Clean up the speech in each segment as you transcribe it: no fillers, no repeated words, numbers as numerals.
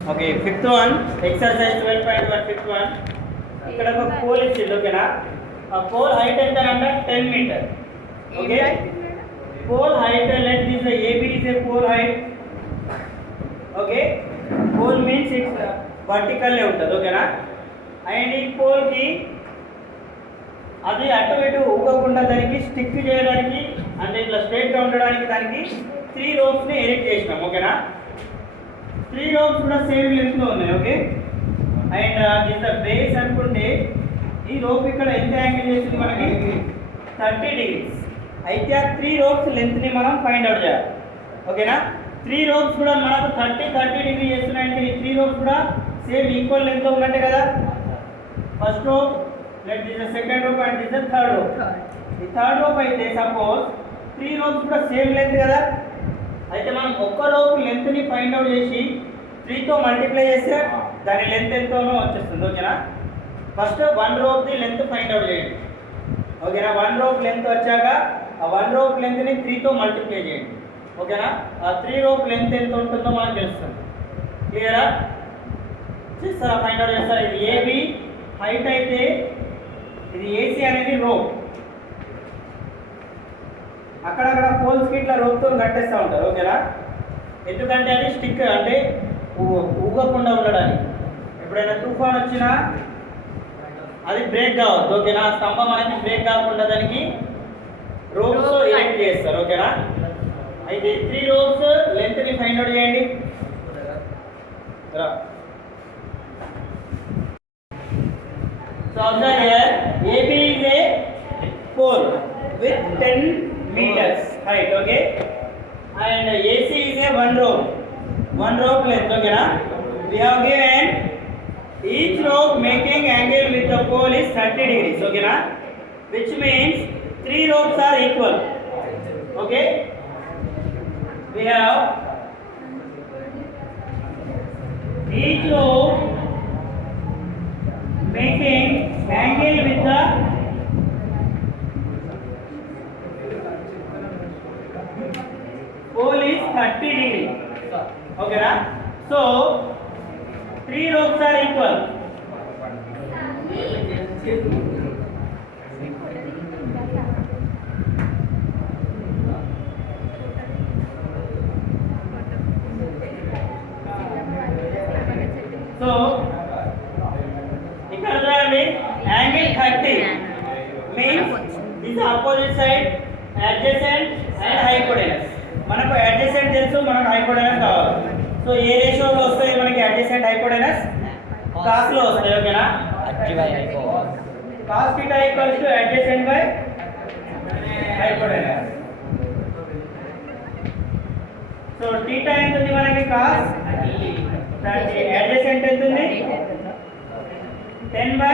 Okay fifth one exercise 12.1 fifth one ఇక్కడ ఒక పోల్ ఇచ్చింది ఓకేనా ఆ పోల్ హైట్ ఎంత అంటే 10 meter okay pole height length is AB is a pole height okay pole means it's vertical ఉంటుంది ఓకేనా అండ్ ఈ పోల్ కి అది అటు ఇటు ఊగకుండా దానికి స్టిక్ చేయడానికి అంటే ఇట్లా స్ట్రైట్ గా ఉండడానికి దానికి 3 రోప్స్ ని ఎరెక్ట్ చేసినాం ఓకేనా 3 రోప్స్ కూడా సేమ్ లెంత్ లో ఉన్నాయి okay and this the base అనుకుంటే ఈ రోప్ ఇక్కడ ఎంత యాంగిల్ చేస్తుంది మనకి 30 డిగ్రీస్ అయితే ఆ 3 రోప్స్ లెంత్ ని మనం ఫైండ్ అవుట్ చేయాలి ఓకేనా 3 రోప్స్ కూడా మనకు 30 డిగ్రీ చేస్తున్నాయంటే ఈ 3 రోప్స్ కూడా సేమ్ ఈక్వల్ లెంత్ లో ఉన్నట్టే కదా first rope let this is the second rope and this is the third rope the third rope అయితే సపోజ్ 3 రోప్స్ కూడా సేమ్ లెంత్ కదా అయితే మనం ఒక్క రోప్ లెంత్ ని ఫైండ్ అవుట్ చేసి 3 తో మల్టిప్లై చేస్తే దాని లెంత్ ఎంతనో వచ్చేస్తుంది ఓకేనా ఫస్ట్ 1 rope the length find out చేయండి ఓకేనా 1 రోప్ లెంత్ వచ్చాక ఆ 1 రోప్ లెంత్ ని 3 తో మల్టిప్లై చేయండి ఓకేనా ఆ 3 రోప్ లెంత్ ఎంత ఉంటుందో మనకు తెలుస్తుంది క్లియరా చేస్తారా ఫైండ్ అవుట్ చేస్తారా ఇది AB హైట్ అయితే ఇది AC అనేది రోప్ అక్కడక్కడ పోల్స్ కి ఇట్లా రోప్తో కట్టేస్తూ ఉంటారు ఓకేనా ఎందుకంటే అది స్టిక్ అంటే ఊగకుండా ఉండడానికి ఎప్పుడైనా తుఫాన్ వచ్చినా అది బ్రేక్ కావద్దు ఓకేనా స్తంభం అనేది బ్రేక్ కాకుండా దానికి రోప్స్ ఎరెక్ట్ చేస్తారు ఓకేనా అయితే 3 రోప్స్ లెంత్ ని ఫైండ్ అవుట్ చేయండి So observe here, AB is a pole with 10 meters height, okay? And AC is a one rope length, okay na? We have given each rope making angle with the pole is 30 degrees, okay na? Which means 3 ropes are equal, okay? We have each rope making angle with the pole is 30 degree okay na so 3 ropes are equal so ఇక్కడ చూడండి యాంగిల్ 30 means this opposite side adjacent and hypotenuse మనకు అడ్జసెంట్ తెలుసు మనకు హైపోటెనస్ కావాలి సో ఏ రేషియోలో వస్తాయి మనకి adjacent hypotenuse cos లో వస్తాయి ఓకేనా cos θ equals to adjacent by hypotenuse so θ ఎంత ఉంది మనకి కాస్ 30 అడ్జసెంట్ ఎంత ఉంది 10 by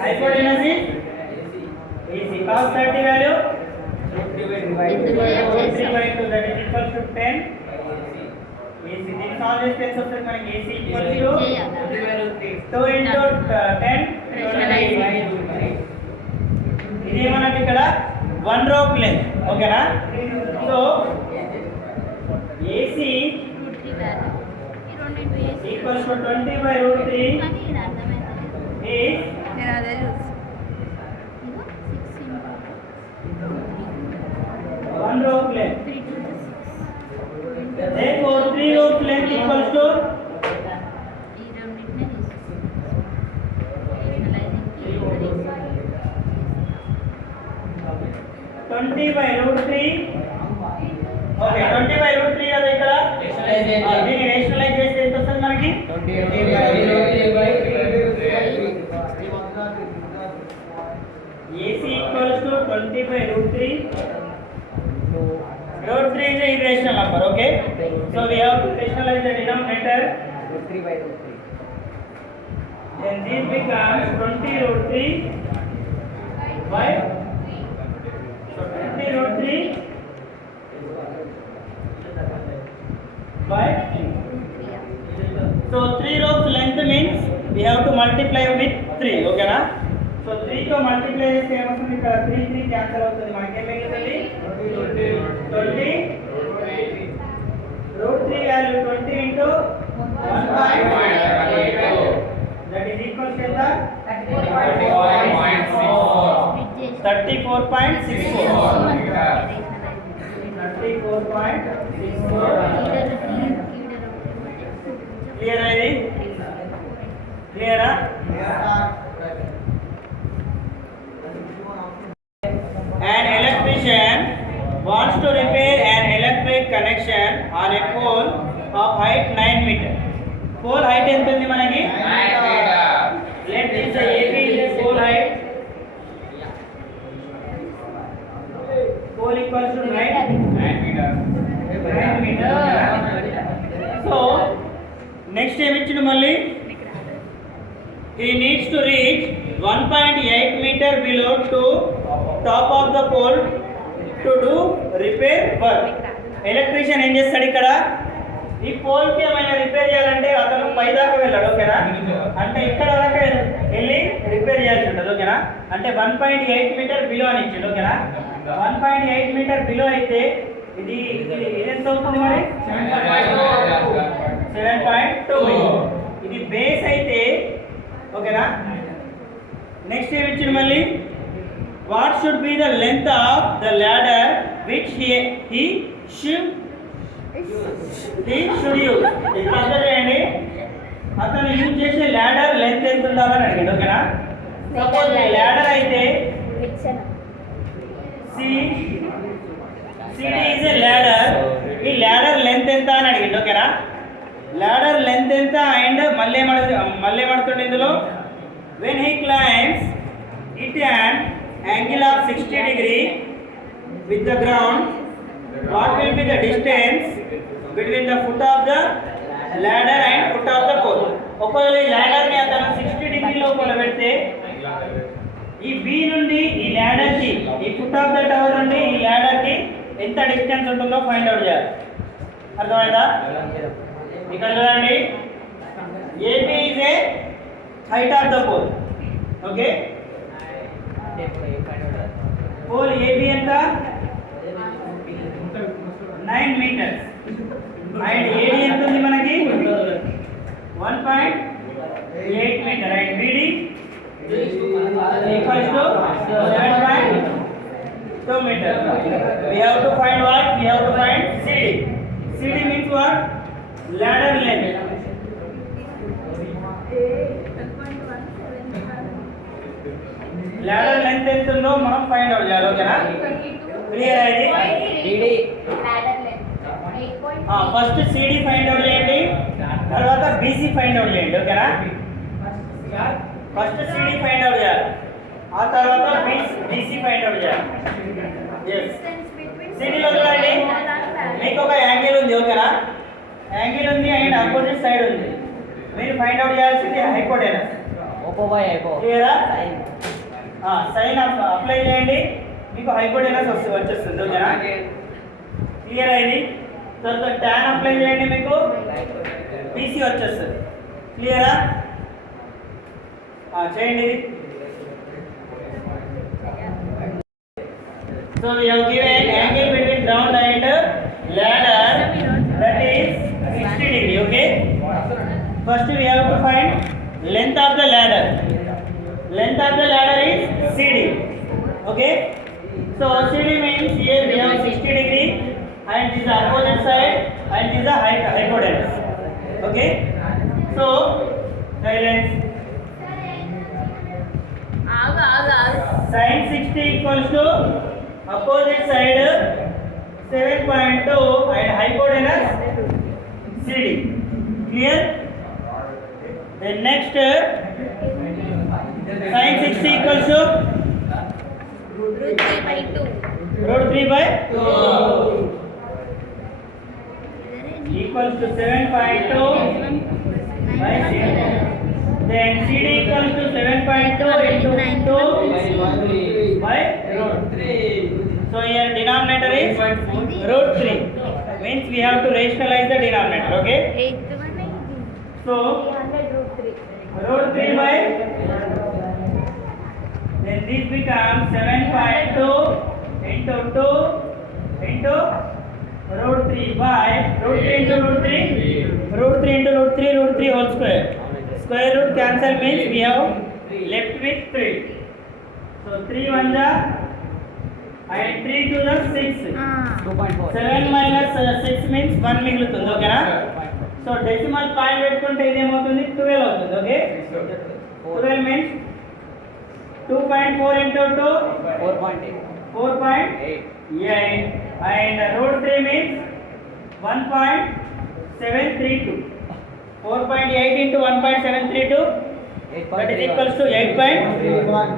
hypotenuse is AC cos 30 value 3 by 2 that is equal to 10 AC this solve చేస్తే ఎంత వస్తుంది మనకి AC equal to 2 into 10 25 ఇది మనకి ఇక్కడ 1 rope length ఓకేనా so AC equals to 20 by root 3 is one rope length. Therefore, 3 rope length equals to 20 by root 3. Okay, 20 by root 3 అది ఇక్కడ దీన్ని రేషనలైజ్ చేస్తే ఎంత వస్తుంది మనకి 20 by root 3 by AC equals to 20 by root 3. Root 3 is a irrational number, okay? So we have to rationalize the denominator. Root 3 by root 3. Then this becomes 20 root 3 by so 20 root 3 by so 3 ropes length means we have to multiply with 3, okay na? So 3 తో మల్టిప్లై చేస్తే ఏమవుతుంది ఇక్కడ 3 క్యాన్సిల్ అవుతుంది మనకి ఏం మిగులుతుంది 20 root 3 value 20 into 1.5 Clear ఇది? Clear ఆ? An electrician wants to repair an electric connection on a pole of height 9 meter. Pole height ఎంత ఉంది మనకి? 9 meter. Let this the AB is the pole height. Pole equals to 9 meter. 9 meter. So next ఏమి ఇచ్చిన మళ్ళీ? He needs to reach 1.8 meter below to top of the pole to do repair work. Electrician ఏం చేస్తాడు ఇక్కడ? ఈ పోల్ కి ఏమైనా రిపేర్ చేయాలంటే అతను పై దాకా వెళ్ళాడు, ఓకేనా? అంటే ఇక్కడ దాకా వెళ్ళి రిపేర్ చేయాల్సి ఉంటుంది, ఓకేనా? అంటే 1.8 మీటర్ బిలో అని ఇచ్చాడు, ఓకేనా? 1.8 మీటర్ బిలో అయితే ఇది ఎంత అవుతుంది మరి? 7.2. ఇది బేస్ అయితే, ఓకేనా? నెక్స్ట్ ఏమి ఇచ్చింది మళ్ళీ? What should be the length of the ladder which he should use. ఇక్కడ చేయండి, అతను యూజ్ చేసే ల్యాడర్ లెంత్ ఎంత ఉండాలని అడిగాడు, ఓకేనా? సపోజ్ ల్యాడర్ అయితే CD is a ladder. ఈ ల్యాడర్ లెంత్ ఎంత అని అడిగాడు, ఓకేనా? ladder length ఎంత అండ్ మళ్ళీ ఏమడుతుంది ఇందులో? when he climbs it an angle of 60 degree with the ground, what will be the distance between the foot of the ladder and foot of the pole? ఒకవేళ ఈ ల్యాడర్ ని అతను 60 డిగ్రీ లోపల పెడితే ఈ బి నుండి ఈ ల్యాడర్ కి, ఈ ఫుట్ ఆఫ్ ద టవర్ నుండి ఈ ల్యాడర్ కి ఎంత డిస్టెన్స్ ఉంటుందో ఫైండ్ అవుట్ చేయాలి. అర్థమైందా? ఇక్కడ చూడండి, AB is a height of the pole. Okay, pole AB ఎంత? 9 meters. అండ్ AD ఎంత ఉంది మనకి? 1.8 meter. And BD equals to 7.2 meter. We have to find what? We have to find CD. CD means what? Ladder length. ladder length ఎంత ఉందో మనం find out చేయాలి, ఓకేనా? క్లియర్ అయ్యింది? CD ladder length 8. First CD find out చేయండి, తర్వాత BC find out చేయండి, ఓకేనా? ఫస్ట్ CD ఫైండ్ అవుట్ చేయాలి, ఆ తర్వాత BC ఫైండ్ అవుట్ చేయాలి. yes, CD లో చూడండి మీకు ఒక యాంగిల్ ఉంది, ఓకేనా? యాంగిల్ ఉంది అండ్ అపోజిట్ సైడ్ ఉంది. మీరు ఫైండ్ అవుట్ చేయాల్సింది హైపోటెనస్. క్లియరా? సైన్ అప్లై చేయండి, మీకు హైపోటెనస్ వచ్చేస్తుంది, ఓకేనా? క్లియర్ అయింది? తర్వాత ట్యాన్ అప్లై చేయండి, మీకు BC వచ్చేస్తుంది. క్లియరా? చేయండి. So we have given angle between ground and ladder, that is 60 degree. Okay, first we have to find length of the ladder. Length of the ladder is CD. Okay, so CD means here we have 60 degree and this is the opposite side and this is the hypotenuse. Okay, so silence. Sin 60 equals to opposite side 7.2 and hypotenuse CD. Clear? Then next sin 60 equals to root 3 by 2 equals to 7.2 by 6. Then CD equals to 7.2 into 2 by root 3. So here denominator is root 3. Means we have to rationalize the denominator. Okay. So root 3 by, then this becomes 7.2 into 2 into root 3 by root 3 into root 3, root 3 into root 3, root 3 whole square. Square root cancel means we have left with 3. So 3 1 ja and 3 to the 6. 2.4. 7 minus 6 means 1 మిగులుతుంది ఓకేనా. So decimal point పెట్టుకుంటే ఇది ఏమవుతుంది 12 అవుతుంది ఓకే. 12 means 2.4 into 2 4.8. 4.8 and root 3 means 1.732. 4.8 into 1.732 that is equals to 8.31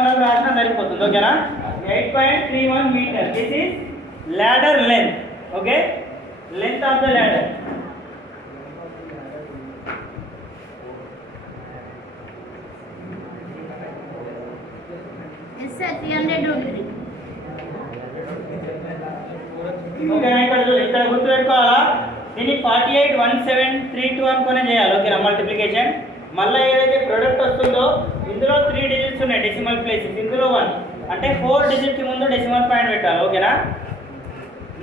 వరకు రాసినా సరిపోతుంది ఓకేనా. 8.31 meter. This is ladder length. Okay, length of the ladder. Yes sir, 300 rupees. ఓకేనా. ఇక్కడ గుర్తుపెట్టుకోవాలా, దీన్ని 481732 అనుకునే చేయాలి ఓకేనా మల్టిప్లికేషన్. మళ్ళీ ఏదైతే ప్రొడక్ట్ వస్తుందో ఇందులో 3 డిజిట్స్ ఉన్నాయి డెసిమల్ ప్లేసెస్, ఇందులో 1 అంటే 4 డిజిట్ కి ముందు డెసిమల్ పాయింట్ పెట్టాలి ఓకేనా.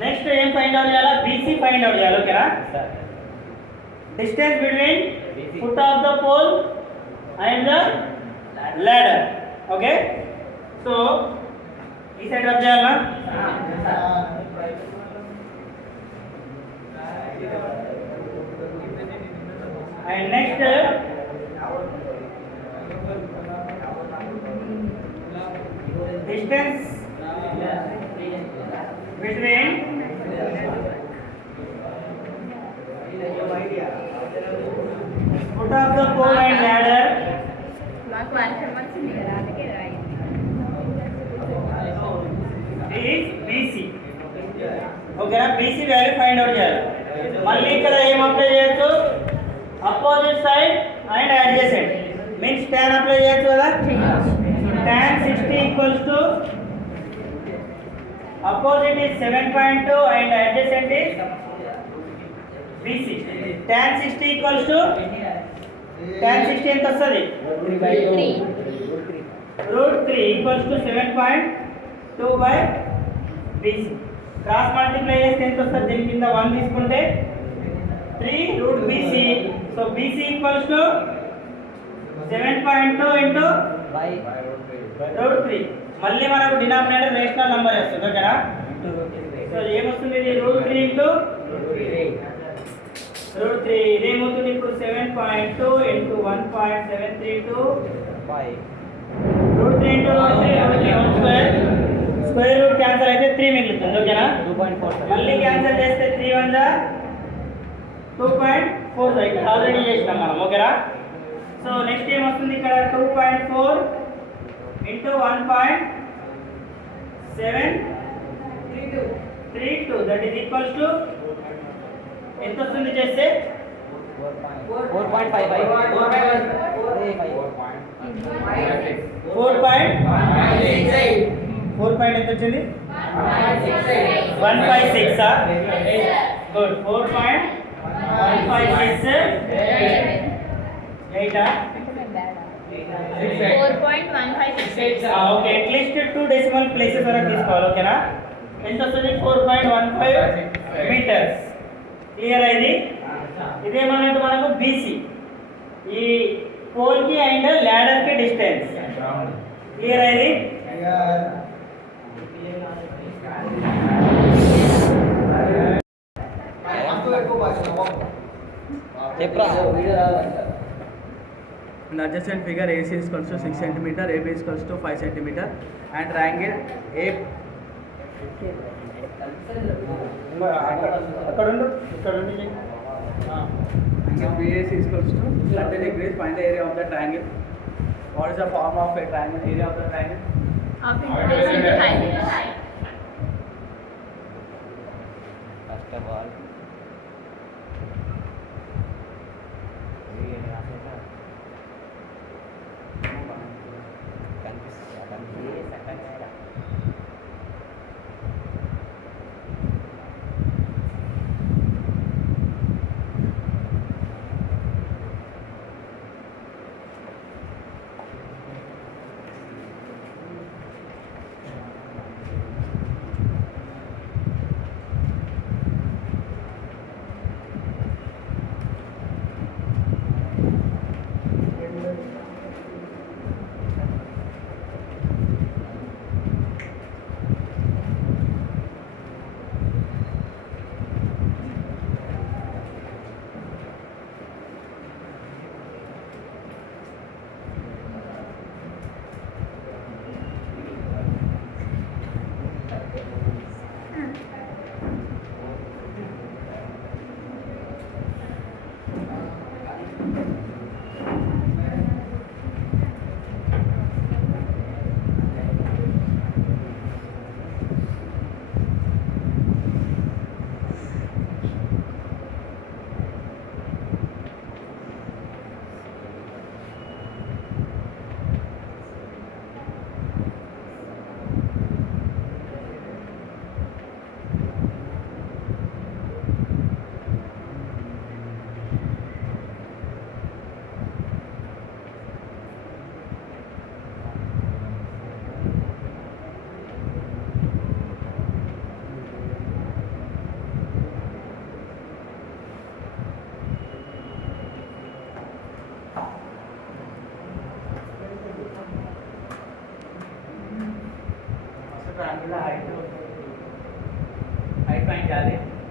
నెక్స్ట్ ఏం ఫైండ్ అవుట్ చేయాలా, బీసీ ఫైండ్ అవుట్ చేయాలి ఓకేనా. Distance between foot of the pole and the ladder. Okay, so ఈ సైడ్ రబ్ చేయాలా. And next distance between foot of the pole and ladder మాకు వర్షం వచ్చింది కదా అందుకే రాయింది. is BC. ఓకేనా, BC వాల్యూ ఫైండ్ అవుట్ చేయాలి. మళ్ళీ ఇక్కడ ఏం అప్లై చేయొచ్చు, opposite side and adjacent means tan apply చేయొచ్చు కదా. tan 60 equals to opposite is 7.2 and adjacent is BC. tan 60 equals to tan 60 ఎంత వస్తుంది, root 3 equals to 7.2 by BC. Cross multiply చేస్తే ఎంత వస్తుంది, దీని కింద 1 తీసుకుంటే 3 root BC. So BC equals to 7.2 into root 3. మళ్ళీ మనకు డినామినేటర్ రేషనల్ నంబర్ వస్తుంది ఓకేనా. సో ఏమొస్తుంది, ఇది root 3 into root 3. ఇదేమవుతుంది ఇప్పుడు 7.2 into 1.732 root 3 into root 3 whole square. Square root cancel అయితే 3 మిగులుతుంది ఓకేనా. మళ్ళీ క్యాన్సల్ చేస్తే 3 1 జా 2.4 ఇక్కడ ఆల్రెడీ చేసినాం మనం ఓకేనా. సో నెక్స్ట్ ఏమొస్తుంది ఇక్కడ 2.4 into 1.732 that is equals to ఎంత వస్తుంది చేస్తే 4.55. 4 పాయింట్ ఎంత వచ్చింది 156 గుడ్ 4.156 8 4.156. ఓకే, అట్లీస్ట్ 2 డెసిమల్ ప్లేసెస్ వరకు తీసుకోవాలి ఓకేనా. ఎంత వస్తుంది 4.15 మీటర్స్. క్లియర్ అయింది. ఇదేమన్నట్టు మనకు బీసీ, ఈ పోల్ కి అండ్ ల్యాడర్ కి డిస్టెన్స్. క్లియర్ అయింది. In adjacent figure, AC is equals to 6 cm, AB is equals to 5 cm, and triangle A. అక్కడ ఉండు, ఇక్కడ ఉండి Angle BAC is equals to 30 degrees. Find the area of the triangle. What is the form of a triangle? Area of the triangle. Of interest into height. First of all,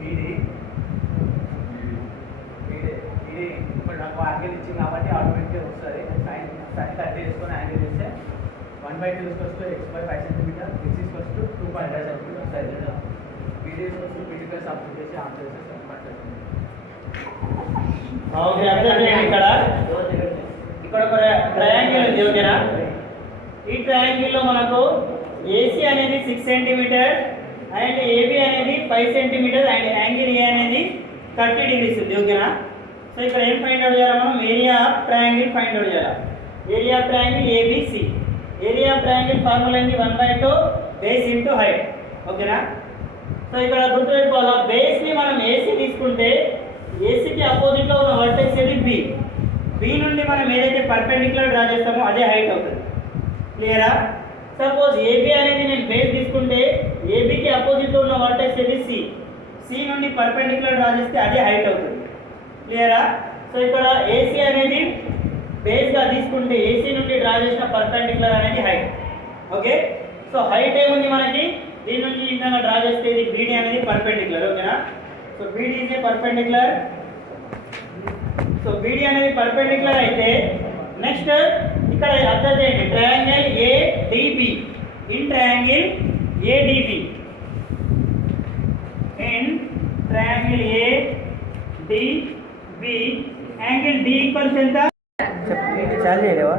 ఇది ఇప్పుడు నాకు యాంగిల్ ఇచ్చింది కాబట్టి ఆటోమేటిక్గా వస్తుంది సైన్ సైన్ 30 తీసుకొని యాంగిల్ చేస్తే 1/2 తీసుకొస్తూ x/5 centimetre x equals to 2.5 centimetre వస్తుంది BD equals to BD plus substitute చేసి ఆన్సర్ చేస్తే 7.5. ఓకే అబ్జర్వ్ చేయండి ఇక్కడ ఒక ట్రయాంగిల్ ఉంది ఓకేనా. ఈ ట్రయాంగిల్ లో మనకు ఏసీ అనేది 6 సెంటీమీటర్ అండ్ ఏబి అనేది 5 సెంటీమీటర్ అండ్ యాంగిల్ ఏ అనేది 30 డిగ్రీస్ ఉంది ఓకేనా. సో ఇక్కడ ఏం ఫైండ్ అవుట్ చేయాలి మనం, area of triangle find out చేయాలి. Area of triangle ABC, area of triangle formula ఏంటి 1/2 బేస్ ఇంటూ హైట్ ఓకేనా. సో ఇక్కడ గుర్తుపెట్టుకోవాలి బేస్ ని మనం ఏసీ తీసుకుంటే ఏసీకి అపోజిట్ లో ఉన్న వర్టెక్స్ ఏది బి, బి నుండి మనం ఏదైతే పర్పెండిక్యులర్ డ్రా చేస్తామో అదే హైట్ అవుతుంది. క్లియరా? సపోజ్ ఏబి అనేది నేను బేస్ తీసుకుంటే ఏబికి అపోజిట్ లో ఉన్న వర్టెక్స్ ఏది సి, సి నుండి పర్పెండిక్యులర్ డ్రా చేస్తే అదే హైట్ అవుతుంది. క్లియరా? సో ఇక్కడ ఏసీ అనేది బేస్ గా తీసుకుంటే ఏసీ నుండి డ్రా చేసిన పర్పెండిక్యులర్ అనేది హైట్. ఓకే, సో హైట్ ఏముంది మనకి, దీని నుంచి ఈ విధంగా డ్రా చేస్తే ఇది బీడీ అనేది పర్పెండిక్యులర్ ఓకేనా. So BD is a perpendicular. సో బీడీ అనేది పర్పెండిక్యులర్ అయితే నెక్స్ట్ ఇక్కడ అబ్జర్వ్ చేయండి triangle ADB, in triangle ADB, in triangle ADB angle D equals ఎంత చాలు చేయలేవా?